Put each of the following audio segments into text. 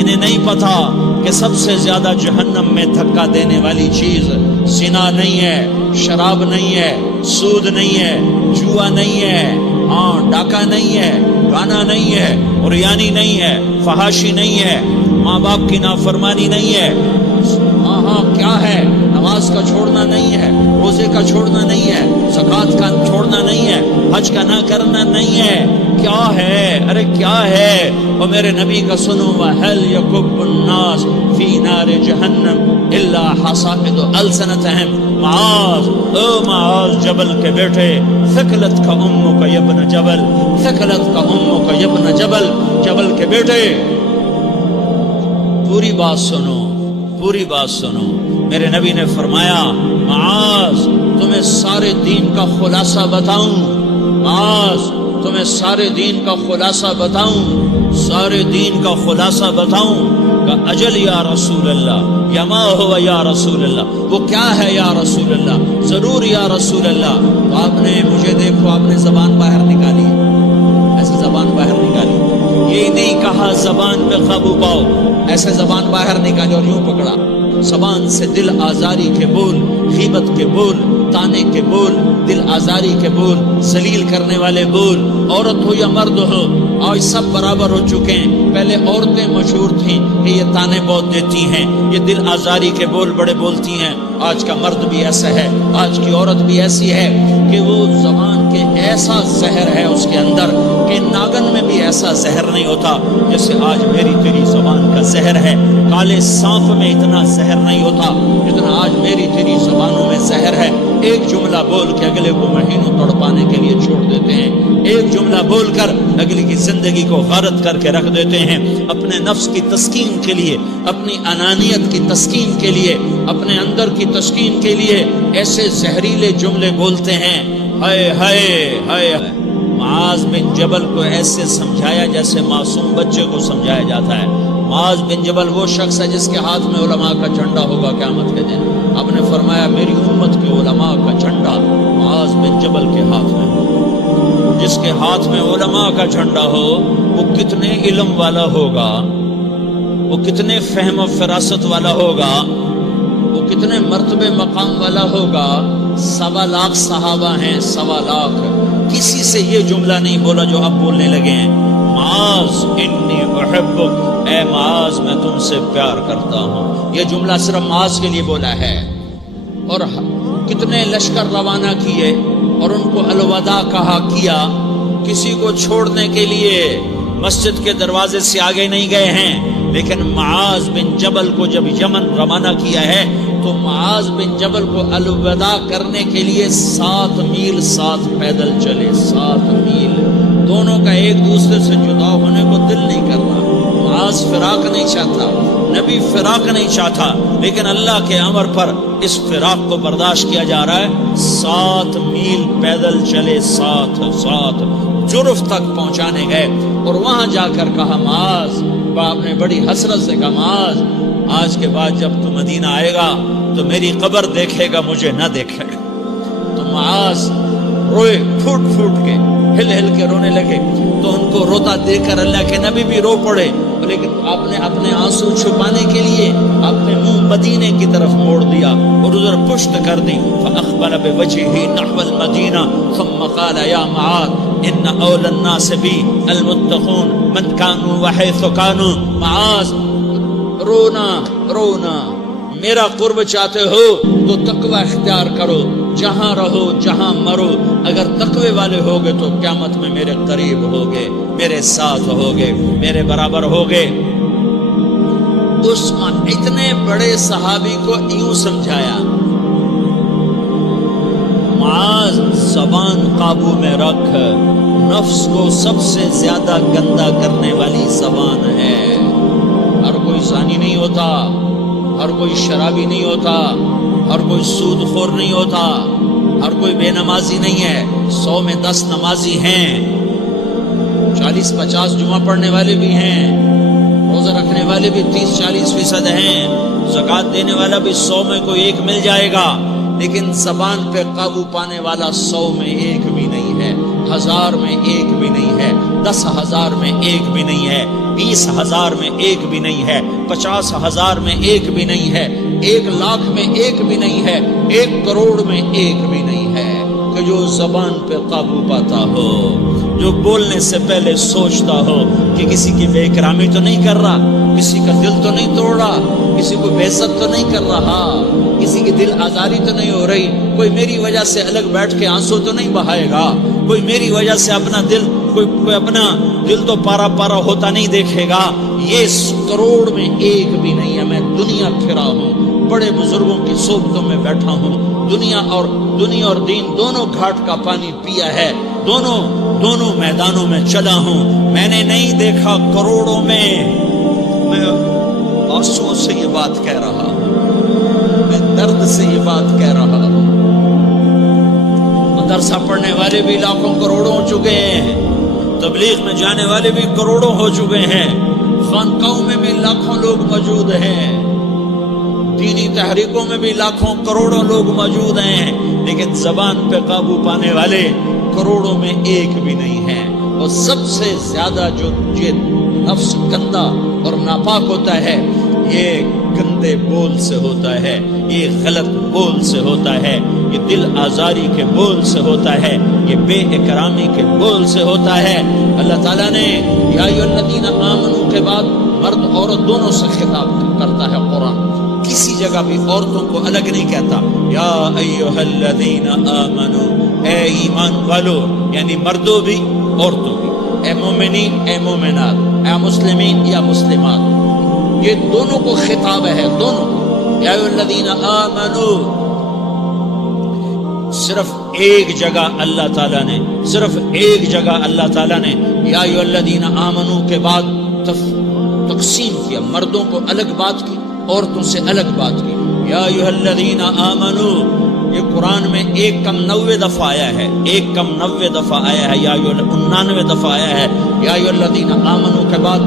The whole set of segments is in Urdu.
انہیں نہیں پتا کہ سب سے زیادہ جہنم میں دھکا دینے والی چیز زنا نہیں ہے، شراب نہیں ہے، سود نہیں ہے، جوا نہیں ہے، ہاں ڈاکہ نہیں ہے، گانا نہیں ہے، عریانی نہیں ہے، فحاشی نہیں ہے، ماں باپ کی نافرمانی نہیں ہے، ہاں کیا ہے، نماز کا چھوڑنا نہیں ہے، روزے کا چھوڑنا نہیں ہے، زکوٰۃ کا چھوڑنا نہیں ہے، حج کا نہ کرنا نہیں ہے، کیا ہے؟ ارے کیا ہے؟ اور میرے نبی کا سنو، وَهَلْ يَكُبُّ النَّاسُ فِي نَارِ جَهَنَّمَ إِلَّا حَصَائِدُ أَلْسِنَتِهِمْ معاذ، او معاذ جبل کے بیٹے، ثقلت کا امک یا ابن جبل، ثقلت کا امک یا ابن جبل، جبل کے بیٹے پوری بات سنو، پوری بات سنو۔ میرے نبی نے فرمایا، معاذ تمہیں سارے دین کا خلاصہ بتاؤں، معاذ تمہیں سارے دین کا خلاصہ بتاؤں، سارے دین کا خلاصہ بتاؤں؟ کہ اجل یا رسول اللہ، یا ما ہوا یا رسول اللہ، وہ کیا ہے یا رسول اللہ؟ ضرور یا رسول اللہ۔ تو آپ نے مجھے دیکھو، آپ نے زبان باہر نکالی، ایسے زبان باہر نکالی، یہ نہیں کہا زبان پہ قابو پاؤ، ایسے زبان باہر نکالی اور یوں پکڑا۔ زبان سے دل آزاری کے بول، غیبت کے بول، تانے کے بول، دل آزاری کے بول، ذلیل کرنے والے بول، عورت ہو یا مرد ہو، آج سب برابر ہو چکے ہیں۔ پہلے عورتیں مشہور تھیں کہ یہ تانے بہت دیتی ہیں، یہ دل آزاری کے بول بڑے بولتی ہیں۔ آج کا مرد بھی ایسا ہے، آج کی عورت بھی ایسی ہے کہ وہ زبان کے ایسا زہر ہے اس کے اندر کہ ناگن میں بھی ایسا زہر نہیں ہوتا جیسے آج میری تیری زبان کا زہر ہے۔ کالے سانپ میں اتنا زہر نہیں ہوتا جتنا آج میری تیری زبانوں میں زہر ہے۔ ایک جملہ بول کے اگلے کو مہینوں تڑپانے کے لیے چھوڑ دیتے ہیں، ایک جملہ بول کر اگلی کی زندگی کو غارت کر کے رکھ دیتے ہیں، اپنے نفس کی تسکین کے لیے، اپنی انانیت کی تسکین کے لیے، اپنے اندر کی تسکین کے لیے ایسے زہریلے جملے بولتے ہیں۔ ہائے ہائے ہائے۔ معاذ بن جبل کو ایسے سمجھایا جیسے معصوم بچے کو سمجھایا جاتا ہے۔ معاذ بن جبل وہ شخص ہے جس کے ہاتھ میں علماء کا جھنڈا ہوگا قیامت کے دن۔ آپ نے فرمایا میری امت کے علماء کا جھنڈا معاذ بن جبل کے ہاتھ میں ہو۔ جس کے ہاتھ میں علماء کا جھنڈا ہو وہ کتنے علم والا ہوگا، وہ کتنے فہم و فراست والا ہوگا، وہ کتنے مرتبے مقام والا ہوگا۔ 1.25 لاکھ صحابہ ہیں، 1.25 لاکھ، کسی سے یہ جملہ نہیں بولا جو اب بولنے لگے ہیں۔ معاذ انی احبک، اے معاذ میں تم سے پیار کرتا ہوں، یہ جملہ صرف معاذ کے لیے بولا ہے۔ اور کتنے لشکر روانہ کیے اور ان کو الوداع کہا کیا، کسی کو چھوڑنے کے لیے مسجد کے دروازے سے آگے نہیں گئے ہیں، لیکن معاذ بن جبل کو جب یمن روانہ کیا ہے تو معاذ بن جبل کو الوداع کرنے کے لیے 7 میل 7 پیدل چلے، 7 میل۔ دونوں کا ایک دوسرے سے جدا ہونے کو دل نہیں کر رہا۔ معاذ فراق نہیں چاہتا، نبی فراق نہیں چاہتا، لیکن اللہ کے امر پر اس فراق کو برداشت کیا جا رہا ہے۔ 7 میل پیدل چلے، 7 جرف تک پہنچانے گئے اور وہاں جا کر کہا معاذ، باپ نے بڑی حسرت سے کہا معاذ آج کے بعد جب تو مدینہ آئے گا تو میری قبر دیکھے گا، مجھے نہ دیکھے گا۔ تو معاذ روئے، پھوٹ پھوٹ کے، ہل ہل کے رونے لگے۔ تو ان کو روتا دیکھ کر اللہ کے نبی بھی رو پڑے، لیکن آپ نے اپنے آنسو چھپانے کے لیے اپنے منہ مدینے کی طرف موڑ دیا اور ادھر پشت کر دی۔ فأقبل بوجهه نحو المدینہ ثم قال یا معاذ ان اول الناس بی المتقون من كانوا وحيث كانوا۔ معاذ رونا رونا، میرا قرب چاہتے ہو تو تقوی اختیار کرو، جہاں رہو جہاں مرو، اگر تقوی والے ہوگے تو قیامت میں میرے قریب ہوگے، میرے ساتھ ہوگے، میرے برابر ہوگے۔ اس اتنے بڑے صحابی کو یوں سمجھایا، معاذ زبان قابو میں رکھ، نفس کو سب سے زیادہ گندا کرنے والی زبان ہے۔ ہر کوئی زانی نہیں ہوتا، ہر کوئی شرابی نہیں ہوتا، ہر کوئی سود خور نہیں ہوتا، ہر کوئی بے نمازی نہیں ہے۔ 100 میں 10 نمازی ہیں، 40-50 جمعہ پڑھنے والے بھی ہیں، روزہ رکھنے والے بھی 30-40% ہیں، زکوٰۃ دینے والا بھی 100 میں کوئی 1 مل جائے گا، لیکن زبان پہ قابو پانے والا 100 میں 1 بھی نہیں ہے۔ 1000 میں ایک بھی نہیں ہے، 10,000 میں ایک بھی نہیں ہے، 20,000 میں ایک بھی نہیں ہے، 50,000 میں ایک بھی نہیں ہے، 1,00,000 میں ایک بھی نہیں ہے، 1 کروڑ میں ایک بھی نہیں ہے کہ جو زبان پہ قابو پاتا ہو، جو بولنے سے پہلے سوچتا ہو کہ کسی کی بے اکرامی تو نہیں کر رہا، کسی کا دل تو نہیں توڑ رہا، کسی کو بے عزت تو نہیں کر رہا، کسی کی دل آزاری تو نہیں ہو رہی، کوئی میری وجہ سے الگ بیٹھ کے آنسو تو نہیں بہائے گا، کوئی میری وجہ سے اپنا دل کوئی اپنا دل تو پارا پارا ہوتا نہیں دیکھے گا۔ یہ 1 کروڑ میں ایک بھی نہیں ہے۔ میں دنیا پھرا ہوں، بڑے بزرگوں کی صحبتوں میں بیٹھا ہوں، دنیا اور دین دونوں گھاٹ کا پانی پیا ہے، دونوں میدانوں میں چلا ہوں، میں نے نہیں دیکھا کروڑوں میں۔ میں آنسوؤں سے یہ بات کہہ رہا ہوں، میں درد سے یہ بات کہہ رہا ہوں۔ مدرسہ پڑھنے والے بھی لاکھوں کروڑوں ہو چکے ہیں، تبلیغ میں جانے والے بھی کروڑوں ہو چکے ہیں، خانقاہوں میں بھی لاکھوں لوگ موجود ہیں، دینی تحریکوں میں بھی لاکھوں کروڑوں لوگ موجود ہیں، لیکن زبان پہ قابو پانے والے کروڑوں میں ایک بھی نہیں ہے۔ اور سب سے زیادہ جو یہ نفس گندا اور ناپاک ہوتا ہے، یہ گندے بول سے ہوتا ہے، یہ غلط بول سے ہوتا ہے، یہ دل آزاری کے بول سے ہوتا ہے، یہ بے اکرامی کے بول سے ہوتا ہے۔ اللہ تعالیٰ نے یا ایھا الذین آمنوا کے بعد مرد عورت دونوں سے خطاب کرتا ہے قرآن، کسی جگہ بھی عورتوں کو الگ نہیں کہتا۔ یا ایھا الذین آمنوا، اے ایمان والو، یعنی مردوں بھی عورتوں بھی، اے مومنین اے مومنات، اے مسلمین یا مسلمات، یہ دونوں کو خطاب ہے، دونوں۔ یا ایھا الذین آمنوا، صرف ایک جگہ اللہ تعالیٰ نے یا ایھا الذین آمنوا کے بعد تقسیم کیا، مردوں کو الگ بات کی، عورتوں سے الگ بات کی۔ یا ایھا الذین آمنوا، یہ قرآن میں 1 کم 90 دفعہ آیا ہے، 1 کم 90 دفعہ آیا ہے، یا 99 دفعہ آیا ہے۔ یا ایھا الذین آمنوا کے بعد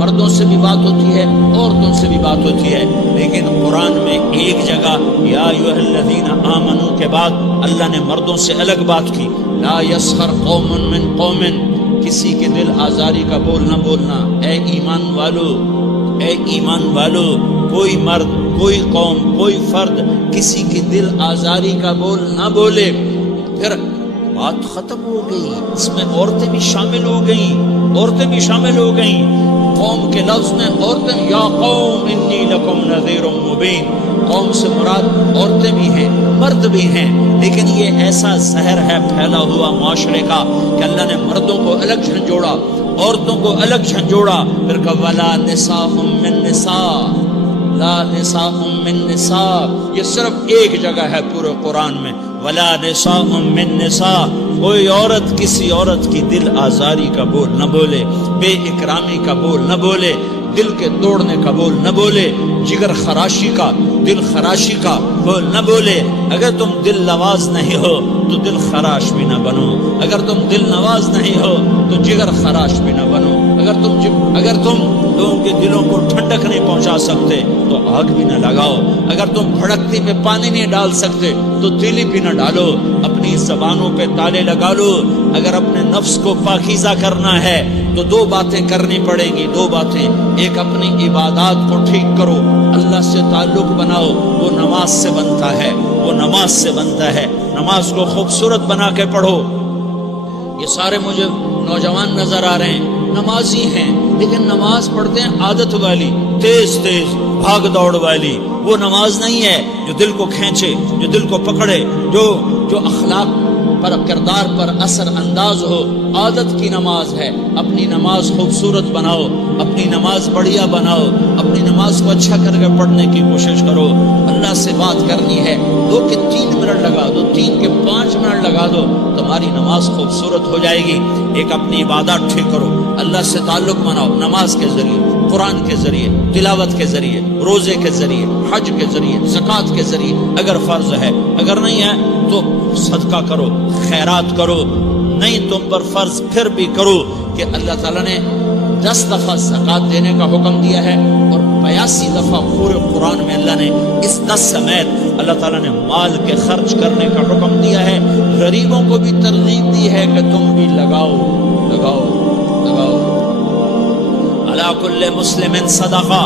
مردوں سے بھی بات ہوتی ہے، عورتوں سے بھی بات ہوتی ہے، لیکن قرآن میں ایک جگہ یا ایھا الذین آمنوا کے بعد اللہ نے مردوں سے الگ بات کی۔ لا یسخر قوم من قوم، کسی کے دل آزاری کا بول نہ بولنا۔ اے ایمان والو، کوئی مرد، کوئی قوم، کوئی فرد کسی کی دل آزاری کا بول نہ بولے۔ پھر بات ختم ہو گئی، اس میں عورتیں بھی شامل ہو گئیں، قوم کے لفظ میں عورتیں، یا قوم انی لکم نذیر مبین، قوم سے مراد عورتیں بھی ہیں، مرد بھی ہیں، لیکن یہ ایسا زہر ہے پھیلا ہوا معاشرے کا کہ اللہ نے مردوں کو الگ جھنجھوڑا، عورتوں کو الگ جھنجھوڑا، پھر کہا ولا نساء من نساء، لا نساء من نساء، یہ صرف ایک جگہ ہے پورے قرآن میں، ولا نساء من نساء، کوئی عورت کسی عورت کی دل آزاری کا بول نہ بولے، بے اکرامی کا بول نہ بولے، دل کے توڑنے کا بول نہ بولے، جگر خراشی کا، دل خراشی کا بول نہ بولے۔ اگر تم دل نواز نہیں ہو تو دل خراش بھی نہ بنو، اگر تم دل نواز نہیں ہو تو جگر خراش بھی نہ بنو، اگر تم لوگوں کے دلوں کو ٹھنڈک نہیں پہنچا سکتے تو آگ بھی نہ لگاؤ، اگر تم بھڑکتی میں پانی نہیں ڈال سکتے تو تیلی بھی نہ ڈالو، اپنی زبانوں پہ تالے لگا لو۔ اگر اپنے نفس کو پاکیزہ کرنا ہے تو 2 باتیں کرنی پڑیں گی، 2 باتیں، ایک اپنی عبادات کو ٹھیک کرو، اللہ سے تعلق بناؤ، وہ نماز سے بنتا ہے، نماز کو خوبصورت بنا کے پڑھو۔ یہ سارے مجھے نوجوان نظر آ رہے ہیں، نمازی ہیں، لیکن نماز پڑھتے ہیں عادت والی، تیز بھاگ دوڑ والی، وہ نماز نہیں ہے جو دل کو کھینچے، جو دل کو پکڑے، جو اخلاق پر، کردار پر اثر انداز ہو۔ عادت کی نماز ہے، اپنی نماز خوبصورت بناؤ، اپنی نماز بڑھیا بناؤ، اپنی نماز کو اچھا کر کے پڑھنے کی کوشش کرو۔ اللہ سے بات کرنی ہے، 2 کے 3 منٹ لگا دو، 3 کے 5 منٹ لگا دو، تمہاری نماز خوبصورت ہو جائے گی۔ ایک اپنی عبادات ٹھیک کرو، اللہ سے تعلق بناؤ، نماز کے ذریعے، قرآن کے ذریعے، تلاوت کے ذریعے، روزے کے ذریعے، حج کے ذریعے، زکوٰۃ کے ذریعے، اگر فرض ہے، اگر نہیں ہے تو صدقہ کرو، خیرات کرو، نہیں تم پر فرض پھر بھی کرو کہ اللہ تعالیٰ نے 10 دفعہ زکات دینے کا حکم دیا ہے، اور 82 دفعہ پورے قرآن میں اللہ نے اس 10 سمیت اللہ تعالیٰ نے مال کے خرچ کرنے کا حکم دیا ہے۔ غریبوں کو بھی ترغیب دی ہے کہ تم بھی لگاؤ لگاؤ لگاؤ۔ علی کل مسلم صدقہ،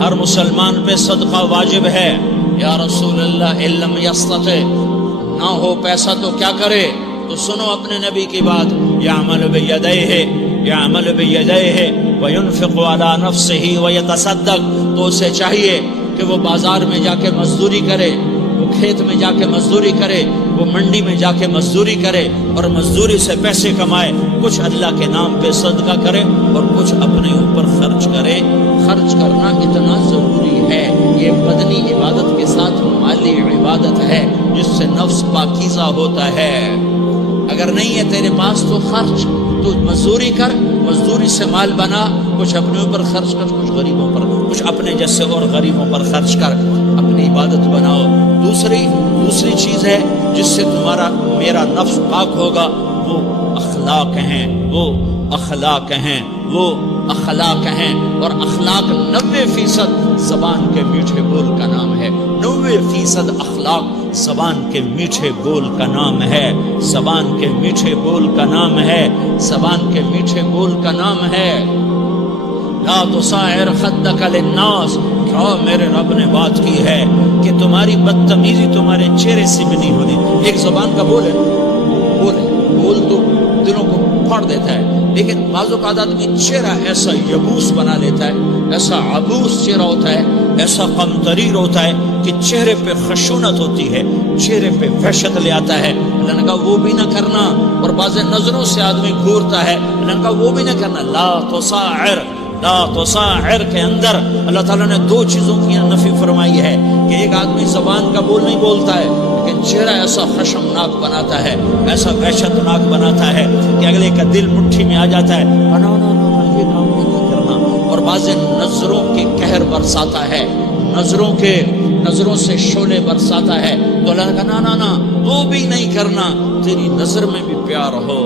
ہر مسلمان پہ صدقہ واجب ہے۔ یا رسول اللہ ان لم یستطع، نہ ہو پیسہ تو کیا کرے؟ تو سنو اپنے نبی کی بات، یعمل بیدیہ، یعمل بیدیہ وینفق علی نفسہ ویتصدق، تو اسے چاہیے کہ وہ بازار میں جا کے مزدوری کرے، وہ کھیت میں جا کے مزدوری کرے، وہ منڈی میں جا کے مزدوری کرے، اور مزدوری سے پیسے کمائے، کچھ اللہ کے نام پہ صدقہ کرے اور کچھ اپنے اوپر خرچ کرے۔ خرچ کرنا اتنا ضروری ہے، یہ بدنی عبادت کے ساتھ مالی عبادت ہے جس سے نفس پاکیزہ ہوتا ہے۔ اگر نہیں ہے تیرے پاس تو خرچ، تو مزدوری کر، مزدوری سے مال بنا، کچھ اپنے اوپر خرچ کر، کچھ غریبوں پر، کچھ اپنے جیسے اور غریبوں پر خرچ کر، اپنی عبادت بناؤ۔ دوسری چیز ہے جس سے تمہارا میرا نفس پاک ہوگا، وہ اخلاق ہیں، وہ اخلاق ہیں، وہ اخلاق ہیں، اور اخلاق 90% زبان کے میٹھے بول کا نام ہے۔ 90% اخلاق زبان کے میٹھے بول کا نام ہے، زبان کے میٹھے بول کا نام ہے، زبان کے میٹھے بول کا نام ہے۔ لا تصعر خدک للناس، کیا میرے رب نے بات کی ہے کہ تمہاری بدتمیزی تمہارے چہرے سے بھی نہیں ہونی۔ ایک زبان کا بول ہے، بول تو دلوں کو پھاڑ دیتا ہے، لیکن بعض اوقات آدمی چہرہ ایسا یبوس بنا لیتا ہے، ایسا عبوس چہرہ ہوتا ہے، ایسا قمطریر ہوتا ہے کہ چہرے پہ خشونت ہوتی ہے، چہرے پہ وحشت لے آتا ہے۔ اللہ نے کہا وہ بھی نہ کرنا، اور بعض نظروں سے آدمی گھورتا ہے، اللہ نے کہا وہ بھی نہ کرنا۔ لا تصعر، لا تصعر کے اندر اللہ تعالیٰ نے 2 چیزوں کی نفی فرمائی ہے کہ ایک آدمی زبان کا بول نہیں بولتا ہے، لیکن چہرہ ایسا خشمناک بناتا ہے، ایسا وحشتناک بناتا ہے کہ اگلے کا دل مٹھی میں آ جاتا ہے، نا یہ کام نہیں کرنا۔ اور بعض نظروں کے قہر برساتا ہے، نظروں سے شعلے برساتا ہے، تو اللہ نے کہا نا وہ بھی نہیں کرنا، تیری نظر میں بھی پیار ہو۔